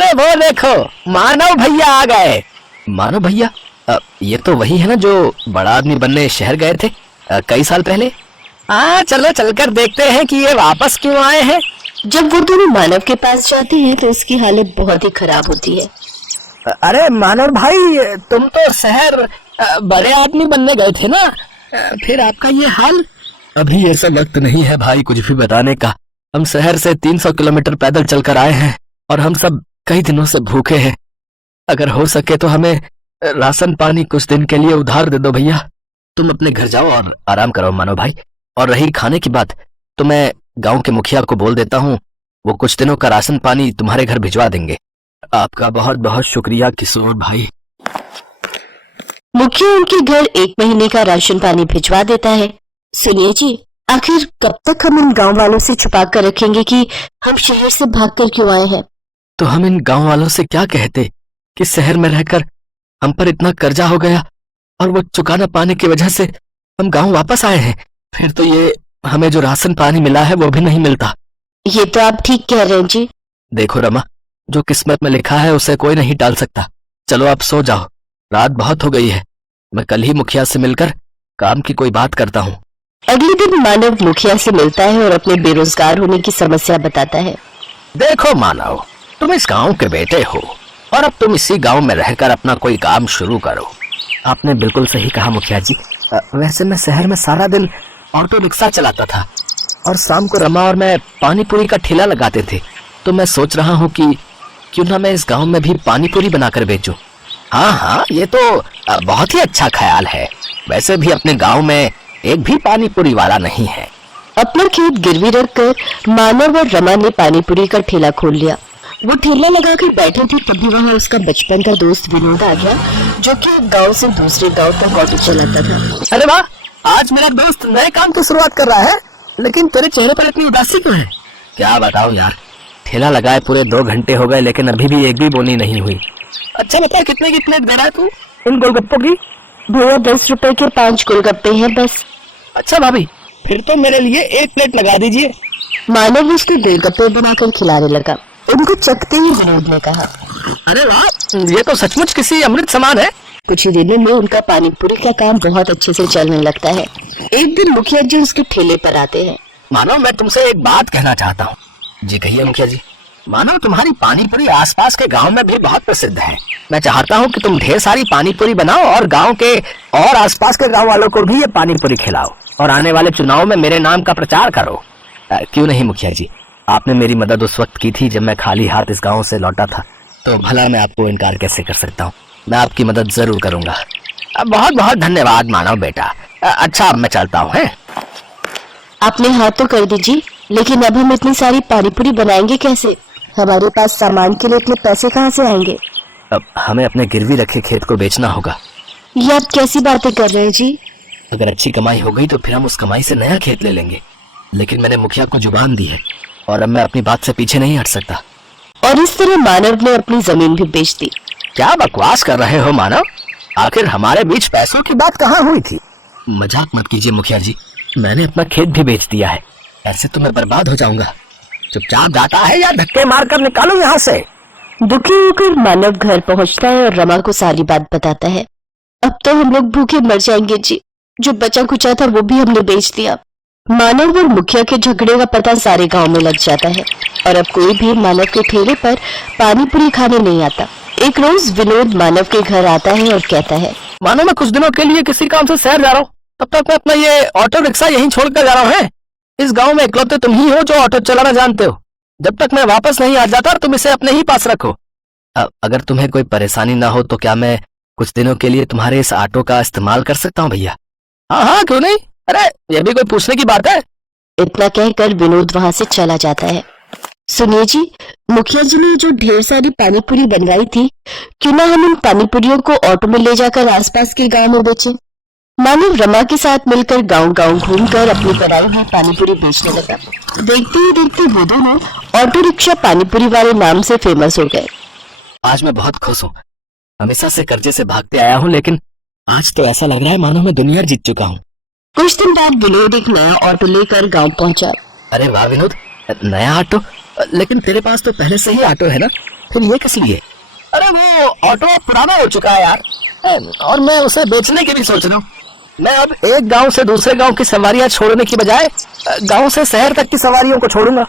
अरे वो देखो, मानव भैया आ गए। मानव भैया? ये तो वही है ना जो बड़ा आदमी बनने शहर गए थे कई साल पहले। चलो चलकर देखते हैं कि ये वापस क्यों आए हैं। जब वो दोनों मानव के पास जाते हैं तो उसकी हालत बहुत ही खराब होती है। अरे मानव भाई, तुम तो शहर बड़े आदमी बनने गए थे ना, फिर आपका ये हाल। अभी ऐसा वक्त नहीं है भाई कुछ भी बताने का। हम शहर से 300 किलोमीटर पैदल चलकर आए हैं और हम सब कई दिनों से भूखे हैं। अगर हो सके तो हमें राशन पानी कुछ दिन के लिए उधार दे दो भैया। तुम अपने घर जाओ और आराम करो मानव भाई। और रही खाने की बात, तो मैं गांव के मुखिया को बोल देता हूँ, वो कुछ दिनों का राशन पानी तुम्हारे घर भिजवा देंगे। आपका बहुत बहुत शुक्रिया किशोर भाई। मुखिया उनके घर 1 महीने का राशन पानी भिजवा देता है। सुनिए जी, आखिर कब तक हम इन गांव वालों से छुपा कर रखेंगे कि हम शहर से भागकर क्यों आए हैं? तो हम इन गांव वालों से क्या कहते कि शहर में रहकर हम पर इतना कर्जा हो गया और वो चुका न पाने की वजह से हम गांव वापस आए हैं। फिर तो ये हमें जो राशन पानी मिला है वो भी नहीं मिलता। ये तो आप ठीक कह रहे हैं जी। देखो रमा, जो किस्मत में लिखा है उसे कोई नहीं टाल सकता। चलो आप सो जाओ, रात बहुत हो गई है। मैं कल ही मुखिया से मिलकर काम की कोई बात करता हूँ। अगले दिन मानव मुखिया से मिलता है और अपने बेरोजगार होने की समस्या बताता है। देखो मानव, तुम इस गांव के बेटे हो और अब तुम इसी गांव में रहकर अपना कोई काम शुरू करो। आपने बिल्कुल सही कहा मुखिया जी। वैसे मैं शहर में सारा दिन ऑटो रिक्शा चलाता था और शाम को रमा और मैं पानी पूरी का ठेला लगाते थे। तो मैं सोच रहा हूँ कि क्यों ना मैं इस गांव में भी पानी पूरी बनाकर बेचूं। हाँ, ये तो बहुत ही अच्छा ख्याल है। वैसे भी अपने गांव में एक भी पानी पूरी वाला नहीं है। अपना खेत गिरवी रखकर मानव और रमा ने पानी पूरी का ठेला खोल लिया। वो ठेला लगाकर बैठे थे तभी वहाँ उसका बचपन का दोस्त विनोद आ गया, जो कि एक गांव से दूसरे गांव तक ऑटो चलाता था। अरे वाह, आज मेरा दोस्त नए काम की शुरुआत कर रहा है, लेकिन तेरे चेहरे पर इतनी उदासी क्यों है? क्या बताऊं यार, ठेला लगाए पूरे 2 घंटे हो गए लेकिन अभी भी एक भी बोनी नहीं हुई। अच्छा बता, कितने की प्लेट दे रहा है तू इन गोलगप्पों की? भैया 10 रुपए के 5 गोलगप्पे हैं बस। अच्छा भाभी, फिर तो मेरे लिए 1 प्लेट लगा दीजिए। मानव उसको गोलगप्पे बनाकर खिलाने लगा। उनको चखते ही विनोद ने कहा, अरे वाह, ये तो सचमुच किसी अमृत समान है। कुछ ही दिनों में उनका पानी पूरी का काम बहुत अच्छे से चलने लगता है। एक दिन मुखिया जी उसके ठेले पर आते हैं। मानो, मैं तुमसे एक बात कहना चाहता हूँ। जी कहिए मुखिया जी। मानो, तुम्हारी पानी पूरी आसपास के गांव में भी बहुत प्रसिद्ध है। मैं चाहता हूँ कि तुम ढेर सारी पानी पूरी बनाओ और गांव के और आसपास के गांव वालों को भी ये पानी पूरी खिलाओ और आने वाले चुनाव में मेरे नाम का प्रचार करो। क्यों नहीं मुखिया जी, आपने मेरी मदद उस वक्त की थी जब मैं खाली हाथ इस गांव से लौटा था, तो भला मैं आपको इनकार कैसे कर सकता हूँ। मैं आपकी मदद जरूर करूंगा। बहुत बहुत धन्यवाद मानव बेटा। अच्छा, अब मैं चलता हूँ। है आपने हाथ तो कर दीजिए, लेकिन अब हम इतनी सारी पानी पूरी बनाएंगे कैसे? हमारे पास सामान के लिए इतने पैसे कहाँ से आएंगे? अब हमें अपने गिरवी रखे खेत को बेचना होगा। ये आप कैसी बातें कर रहे हैं जी? अगर अच्छी कमाई हो गई तो फिर हम उस कमाई से नया खेत ले लेंगे। लेकिन मैंने मुखिया को जुबान दी है और अब मैं अपनी बात से पीछे नहीं हट सकता। और इस तरह मानव ने अपनी जमीन भी बेच दी। क्या बकवास कर रहे हो मानव? आखिर हमारे बीच पैसों की बात कहाँ हुई थी? मजाक मत कीजिए मुखिया जी, मैंने अपना खेत भी बेच दिया है। ऐसे तो मैं बर्बाद हो जाऊंगा। चुपचाप जाता है या धक्के मारकर निकालूं यहाँ से? दुखी होकर मानव घर पहुँचता है और रमा को सारी बात बताता है। अब तो हम लोग भूखे मर जाएंगे जी। जो बचा कुचा था वो भी हमने बेच दिया। मानव और मुखिया के झगड़े का पता सारे गांव में लग जाता है और अब कोई भी मानव के ठेले पर पानी पूरी खाने नहीं आता। एक रोज विनोद मानव के घर आता है और कहता है, मानो, मैं कुछ दिनों के लिए किसी काम से शहर जा रहा हूँ, तब तक मैं अपना ये ऑटो रिक्शा यहीं छोड़कर जा रहा हूँ। इस गांव में इकलौते तुम ही हो जो ऑटो चलाना जानते हो। जब तक मैं वापस नहीं आ जाता तुम इसे अपने ही पास रखो। अगर तुम्हें कोई परेशानी ना हो तो क्या मैं कुछ दिनों के लिए तुम्हारे इस ऑटो का इस्तेमाल कर सकता हूँ भैया? हाँ हाँ, क्यों नहीं। अरे ये भी कोई पूछने की बात है? इतना कहकर विनोद वहाँ से चला जाता है। सुनिए जी, मुखिया जी ने जो ढेर सारी पानी पूरी बनवाई थी, क्यों ना हम इन पानी पूरियों को ऑटो में ले जाकर आसपास के गांव में बेचें? मानव रमा के साथ मिलकर गांव-गांव घूमकर अपनी बनाई हुई पानी पूरी बेचने लगा। देखते ही देखते वो दोनों ऑटो रिक्शा पानी पूरी वाले नाम से फेमस हो गए। आज मैं बहुत खुश हूँ। हमेशा से कर्जे से भागते आया हूँ, लेकिन आज तो ऐसा लग रहा है मानो मैं दुनिया जीत चुका हूँ। कुछ दिन बाद विनोद एक नया ऑटो लेकर गांव पहुंचा। अरे वाह विनोद, नया ऑटो? लेकिन तेरे पास तो पहले से ही ऑटो है ना? फिर ये किस लिए? अरे वो ऑटो पुराना हो चुका है यार, और मैं उसे बेचने की भी सोच रहा हूँ। मैं अब एक गांव से दूसरे गांव की सवारियां छोड़ने की बजाय गांव से शहर तक की सवारियों को छोड़ूंगा।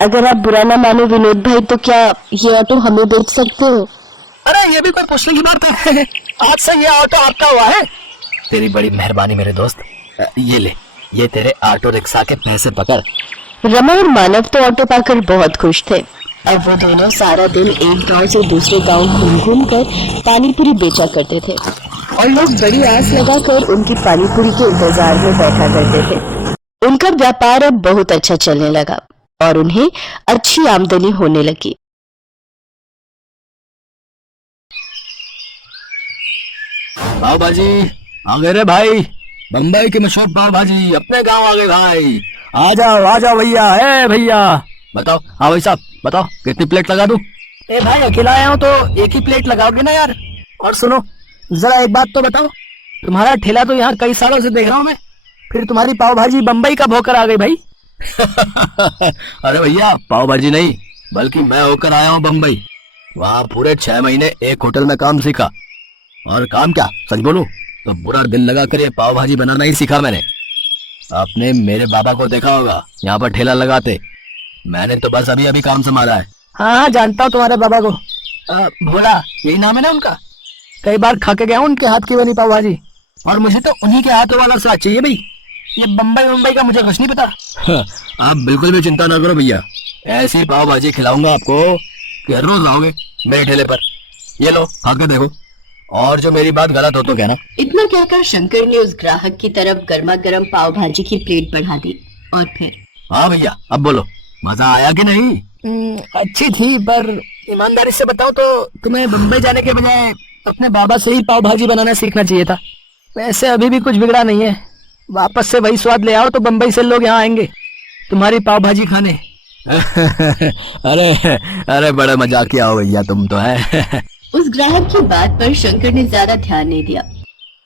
अगर आप बुरा ना मानो विनोद भाई, तो क्या ये ऑटो हमें बेच सकते हो? अरे ये भी कोई पूछने की बात है? आज से ये ऑटो आपका हुआ है। तेरी बड़ी मेहरबानी मेरे दोस्त। ये ले, ये तेरे ऑटो रिक्शा के पैसे पकड़। रमा और मानव तो ऑटो पाकर बहुत खुश थे। अब वो दोनों सारा दिन एक गांव से दूसरे गांव घूम घूम कर पानी पूरी बेचा करते थे और लोग बड़ी आस लगाकर उनकी पानी पूरी के इंतजार में बैठा करते थे। उनका व्यापार अब बहुत अच्छा चलने लगा और उन्हें अच्छी आमदनी होने लगी। पाव भाजी आ गए रे भाई, बम्बई की मशहूर पाव भाजी अपने गांव आ गए भाई। आ जाओ भैया। है भैया बताओ। हाँ भाई साहब बताओ, कितनी प्लेट लगा दूं? ए भाई अकेला आया हूँ तो एक ही प्लेट लगाओगे ना यार। और सुनो जरा एक बात तो बताओ, तुम्हारा ठेला तो यहाँ कई सालों से देख रहा हूँ मैं, फिर तुम्हारी पाव भाजी बम्बई का होकर आ गई भाई। अरे भैया पाव भाजी नहीं, बल्कि मैं होकर आया हूँ बम्बई। वहाँ पूरे 6 महीने एक होटल में काम सीखा। और काम क्या, सच बोलूं तो बुरा दिल लगा कर ये पाव भाजी बनाना ही सीखा मैंने। आपने मेरे बाबा को देखा होगा यहाँ पर ठेला लगाते, मैंने तो बस अभी अभी काम संभाला है। हाँ जानता हूँ तुम्हारे बाबा को, भोला यही नाम है ना उनका। कई बार खा के गया हूँ उनके हाथ की बनी पाव भाजी, और मुझे तो उन्हीं के हाथों वाला स्वाद चाहिए भाई। ये बम्बई का मुझे कुछ नहीं पता। आप बिल्कुल भी चिंता ना करो भैया, ऐसी पाव भाजी खिलाऊंगा आपको कि हर रोज आओगे मेरे ठेले पर। ये लो खा के देखो, और जो मेरी बात गलत हो तो कहना। इतना कहकर शंकर ने उस ग्राहक की तरफ गर्मा गर्म पाव भाजी की प्लेट बढ़ा दी और फिर, हाँ भैया अब बोलो, मजा आया कि नहीं? अच्छी थी, पर ईमानदारी से बताओ तो तुम्हें बम्बई जाने के बजाय अपने बाबा से ही पाव भाजी बनाना सीखना चाहिए था। वैसे अभी भी कुछ बिगड़ा नहीं है, वापस से वही स्वाद ले आओ तो बम्बई से लोग यहाँ आएंगे तुम्हारी पाव भाजी खाने। अरे बड़ा मजाकिया हो भैया तुम तो है। उस ग्राहक की बात पर शंकर ने ज्यादा ध्यान नहीं दिया,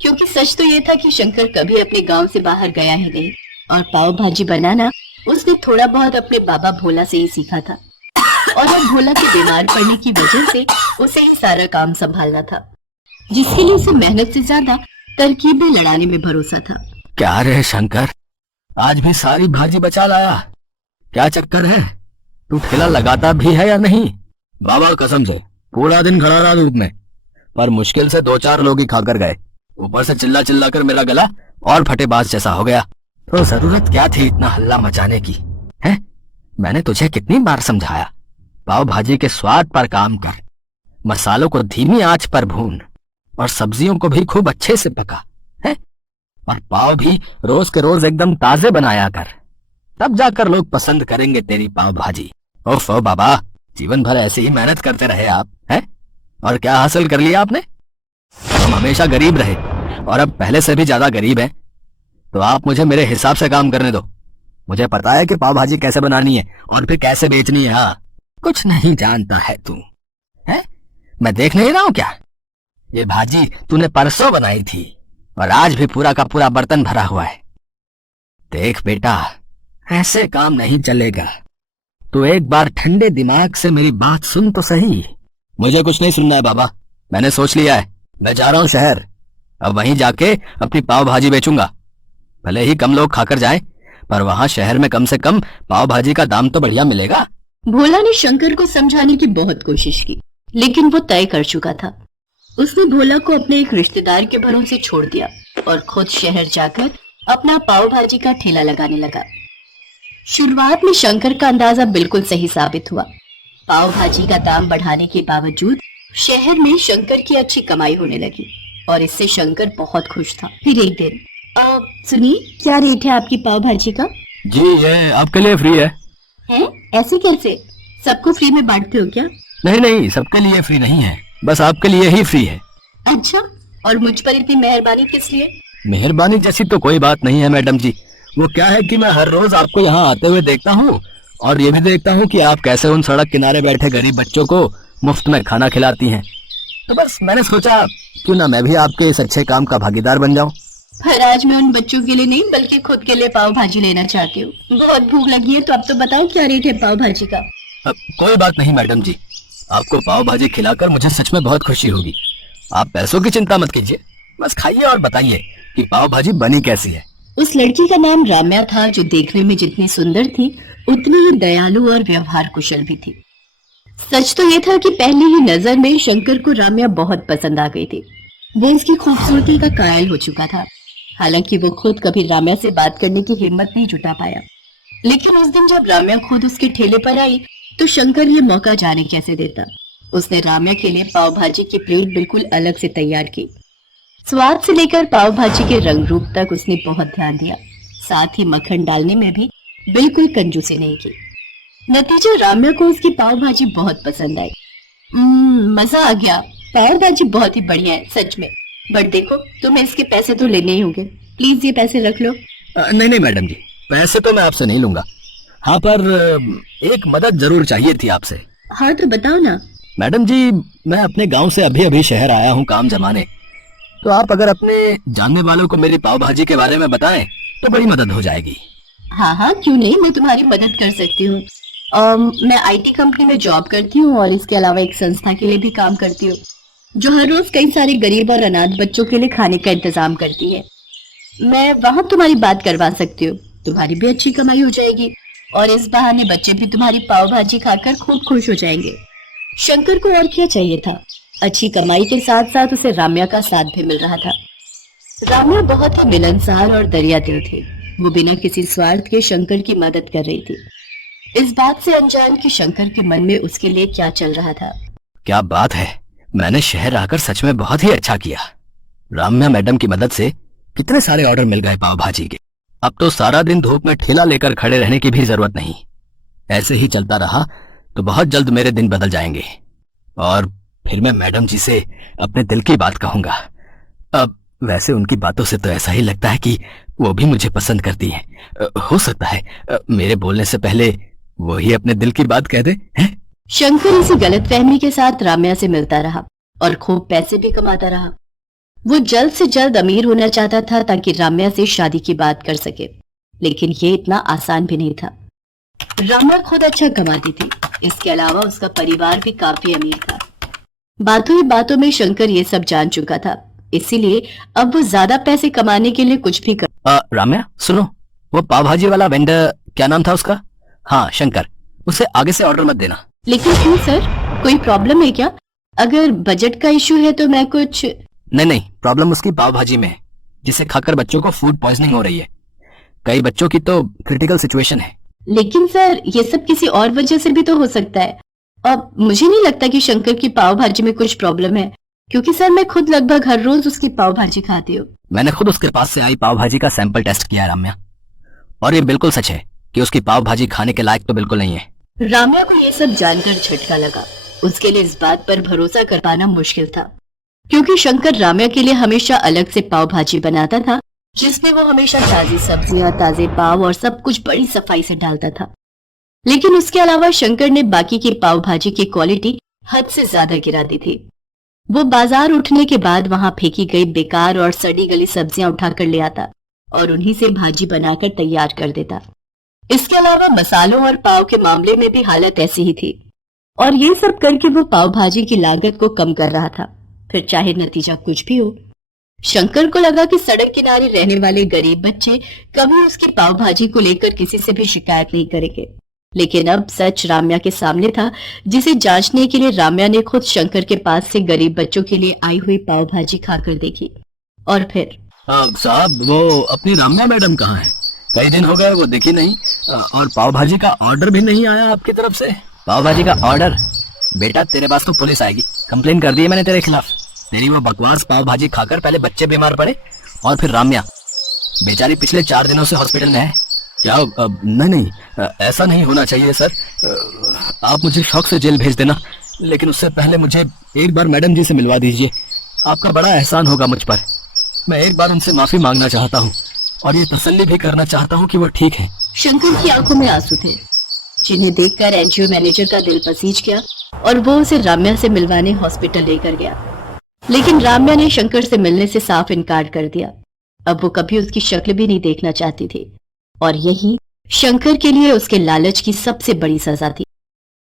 क्योंकि सच तो ये था कि शंकर कभी अपने गांव से बाहर गया ही नहीं और पाव भाजी बनाना उसने थोड़ा बहुत अपने बाबा भोला से ही सीखा था। और अब भोला के बीमार पड़ने की वजह से उसे ही सारा काम संभालना था, जिसके लिए उसे मेहनत से ज्यादा तरकीबें लड़ाने में भरोसा था। क्या रे शंकर, आज भी सारी भाजी बचा लाया? क्या चक्कर है, तू ठेला लगाता भी है या नहीं? बाबा कसम से पूरा दिन खड़ा रहा धूप में, पर मुश्किल से 2-4 लोग ही खाकर गए। ऊपर से चिल्ला चिल्ला कर मेरा गला और फटेबाज जैसा हो गया। तो जरूरत क्या थी इतना हल्ला मचाने की? है मैंने तुझे कितनी बार समझाया, पाव भाजी के स्वाद पर काम कर, मसालों को धीमी आंच पर भून और सब्जियों को भी खूब अच्छे से पका है, और पाव भी रोज के रोज एकदम ताजे बनाया कर, तब जाकर लोग पसंद करेंगे तेरी पाव भाजी। ओफो बाबा, जीवन भर ऐसे ही मेहनत करते रहे आप हैं, और क्या हासिल कर लिया आपने? हम हमेशा गरीब रहे और अब पहले से भी ज्यादा गरीब हैं। तो आप मुझे मेरे हिसाब से काम करने दो। मुझे पता है कि पाव भाजी कैसे बनानी है और फिर कैसे बेचनी है। हाँ कुछ नहीं जानता है तू, है? मैं देख नहीं रहा हूं क्या? ये भाजी तूने परसों बनाई थी और आज भी पूरा का पूरा बर्तन भरा हुआ है। देख बेटा, ऐसे काम नहीं चलेगा। तू एक बार ठंडे दिमाग से मेरी बात सुन तो सही। मुझे कुछ नहीं सुनना है बाबा, मैंने सोच लिया है। मैं जा रहा हूँ शहर, अब वहीं जाके अपनी पाव भाजी बेचूंगा। भले ही कम लोग खाकर जाएं, पर वहाँ शहर में कम से कम पाव भाजी का दाम तो बढ़िया मिलेगा। भोला ने शंकर को समझाने की बहुत कोशिश की, लेकिन वो तय कर चुका था। उसने भोला को अपने एक रिश्तेदार के भरोसे छोड़ दिया और खुद शहर जाकर अपना पाव भाजी का ठेला लगाने लगा। शुरुआत में शंकर का अंदाजा बिल्कुल सही साबित हुआ। पाव भाजी का दाम बढ़ाने के बावजूद शहर में शंकर की अच्छी कमाई होने लगी और इससे शंकर बहुत खुश था। फिर एक दिन, सुनिए, क्या रेट है आपकी पाव भाजी का? जी ये आपके लिए फ्री है। हैं? ऐसे कैसे? सबको फ्री में बांटते हो क्या? नहीं, सबके लिए फ्री नहीं है, बस आपके लिए ही फ्री है। अच्छा, और मुझ पर इतनी मेहरबानी किस लिए? मेहरबानी जैसी तो कोई बात नहीं है मैडम जी। वो क्या है कि मैं हर रोज आपको यहाँ आते हुए देखता हूँ, और ये भी देखता हूँ कि आप कैसे उन सड़क किनारे बैठे गरीब बच्चों को मुफ्त में खाना खिलाती हैं। तो बस मैंने सोचा क्यों ना मैं भी आपके इस अच्छे काम का भागीदार बन जाऊँ। पर आज मैं उन बच्चों के लिए नहीं बल्कि खुद के लिए पाव भाजी लेना चाहती हूँ। बहुत भूख लगी है, तो अब तो बताओ क्या रेट है पाव भाजी का? कोई बात नहीं मैडम जी, आपको पाव भाजी खिलाकर मुझे सच में बहुत खुशी होगी। आप पैसों की चिंता मत कीजिए, बस खाइए और बताइए कि पाव भाजी बनी कैसी है। उस लड़की का नाम राम्या था, जो देखने में जितनी सुंदर थी उतनी ही दयालु और व्यवहार कुशल भी थी। सच तो ये था कि पहली ही नजर में शंकर को राम्या बहुत पसंद आ गई थी। वो उसकी खूबसूरती का कायल हो चुका था। हालांकि वो खुद कभी राम्या से बात करने की हिम्मत नहीं जुटा पाया, लेकिन उस दिन जब राम्या खुद उसके ठेले पर आई तो शंकर ये मौका जाने कैसे देता। उसने राम्या के लिए पाव भाजी की प्लेट बिल्कुल अलग से तैयार की। स्वाद से लेकर पाव भाजी के रंग रूप तक उसने बहुत ध्यान दिया, साथ ही मक्खन डालने में भी बिल्कुल कंजूसी नहीं की। नतीजा राम्या को उसकी पाव भाजी बहुत पसंद आई। मजा आ गया, पाव भाजी बहुत ही बढ़िया है सच में। बट देखो, तुम्हें इसके पैसे तो लेने ही होंगे, प्लीज ये पैसे रख लो। नहीं नहीं मैडम जी, पैसे तो मैं आपसे नहीं लूंगा। हाँ, पर एक मदद जरूर चाहिए थी आपसे। हाँ तो बताओ ना। मैडम जी, मैं अपने गांव से अभी अभी शहर आया हूँ काम जमाने, तो आप अगर अपने जानने वालों को मेरी पाव भाजी के बारे में बताएं तो बड़ी मदद हो जाएगी। हाँ हाँ, क्यों नहीं, मैं तुम्हारी मदद कर सकती हूँ। मैं आईटी कंपनी में जॉब करती हूँ और इसके अलावा एक संस्था के लिए भी काम करती हूँ, जो हर रोज कई सारे गरीब और अनाथ बच्चों के लिए खाने का इंतजाम करती है। मैं वहाँ तुम्हारी बात करवा सकती हूँ, तुम्हारी भी अच्छी कमाई हो जाएगी और इस बहाने बच्चे भी तुम्हारी पाव भाजी खाकर खूब खुश हो जाएंगे। शंकर को और क्या चाहिए था। अच्छी कमाई के साथ साथ उसे राम्या का साथ भी मिल रहा था। राम्या बहुत ही मिलनसार और दरिया दिल थी। वो बिना किसी स्वार्थ के शंकर की मदद कर रही थी, इस बात से अनजान कि शंकर के मन में उसके लिए क्या चल रहा था। क्या बात है, मैंने शहर आकर सच में बहुत ही अच्छा किया। राम्या मैडम की मदद से कितने सारे ऑर्डर मिल गए पाव भाजी के। अब तो सारा दिन धूप में ठेला लेकर खड़े रहने की भी जरूरत नहीं। ऐसे ही चलता रहा तो बहुत जल्द मेरे दिन बदल जाएंगे और फिर मैं मैडम जी से अपने दिल की बात कहूंगा। अब वैसे उनकी बातों से तो ऐसा ही लगता है कि वो भी मुझे पसंद करती हैं। हो सकता है मेरे बोलने से पहले वो ही अपने दिल की बात कह दे। हैं? शंकर इसी गलतफहमी के साथ राम्या से मिलता रहा और खूब पैसे भी कमाता रहा। वो जल्द से जल्द अमीर होना चाहता था ताकि राम्या से शादी की बात कर सके, लेकिन ये इतना आसान भी नहीं था। राम्या खुद अच्छा कमाती थी, इसके अलावा उसका परिवार भी काफी अमीर था। बातों ही बातों में शंकर ये सब जान चुका था, इसीलिए अब वो ज्यादा पैसे कमाने के लिए कुछ भी कर। राम्या सुनो, वो पाव भाजी वाला वेंडर क्या नाम था उसका? हाँ शंकर, उसे आगे से ऑर्डर मत देना। लेकिन क्यों सर, कोई प्रॉब्लम है क्या? अगर बजट का इश्यू है तो मैं कुछ। नहीं, प्रॉब्लम उसकी पाव भाजी में है, जिसे खाकर बच्चों को फूड पॉइजनिंग हो रही है। कई बच्चों की तो क्रिटिकल सिचुएशन है। लेकिन सर, ये सब किसी और वजह से भी तो हो सकता है। अब मुझे नहीं लगता कि शंकर की पाव भाजी में कुछ प्रॉब्लम है, क्योंकि सर मैं खुद लगभग हर रोज उसकी पाव भाजी खाती हूँ। मैंने खुद उसके पास से आई पाव भाजी का सैंपल टेस्ट किया राम्या, और ये बिल्कुल सच है कि उसकी पाव भाजी खाने के लायक तो बिल्कुल नहीं है। राम्या को ये सब जानकर झटका लगा। उसके लिए इस बात पर भरोसा कर पाना मुश्किल था, क्योंकि शंकर राम्या के लिए हमेशा अलग से पाव भाजी बनाता था, जिसमें वो हमेशा ताजी सब्जियां, ताजे पाव और सब कुछ बड़ी सफाई से डालता था। लेकिन उसके अलावा शंकर ने बाकी की पाव भाजी की क्वालिटी हद से ज्यादा गिरा दी थी। वो बाजार उठने के बाद वहां फेंकी गई बेकार और सड़ी गली सब्जियां उठाकर ले आता और उन्हीं से भाजी बनाकर तैयार कर देता। इसके अलावा मसालों और पाव के मामले में भी हालत ऐसी ही थी, और ये सब करके वो पाव भाजी की लागत को कम कर रहा था, फिर चाहे नतीजा कुछ भी हो। शंकर को लगा कि सड़क किनारे रहने वाले गरीब बच्चे कभी उसकी पाव भाजी को लेकर किसी से भी शिकायत नहीं करेंगे। लेकिन अब सच राम्या के सामने था, जिसे जांचने के लिए राम्या ने खुद शंकर के पास से गरीब बच्चों के लिए आई हुई पाव भाजी खाकर देखी। और फिर साहब, वो अपनी राम्या मैडम कहाँ है? कई दिन हो गए वो दिखी नहीं, और पाव भाजी का ऑर्डर भी नहीं आया आपकी तरफ से। पाव भाजी का ऑर्डर? बेटा तेरे पास तो पुलिस आएगी, कंप्लेन कर दी है मैंने तेरे खिलाफ। तेरी वो बकवास पाव भाजी खाकर पहले बच्चे बीमार पड़े और फिर राम्या बेचारी पिछले 4 दिनों से हॉस्पिटल में है। क्या? नहीं, ऐसा नहीं होना चाहिए सर। आप मुझे शौक से जेल भेज देना, लेकिन उससे पहले मुझे एक बार मैडम जी से मिलवा दीजिए। आपका बड़ा एहसान होगा मुझ पर। मैं एक बार उनसे माफी मांगना चाहता हूँ और ये तसल्ली भी करना चाहता हूँ कि वो ठीक है। शंकर की आंखों में आंसू थे, जिन्हें देखकर एनजीओ मैनेजर का दिल पसीज गया और वो उसे राम्या से मिलवाने हॉस्पिटल लेकर गया। लेकिन राम्या ने शंकर से मिलने से साफ इनकार कर दिया। अब वो कभी उसकी शक्ल भी नहीं देखना चाहती थी, और यही शंकर के लिए उसके लालच की सबसे बड़ी सजा थी।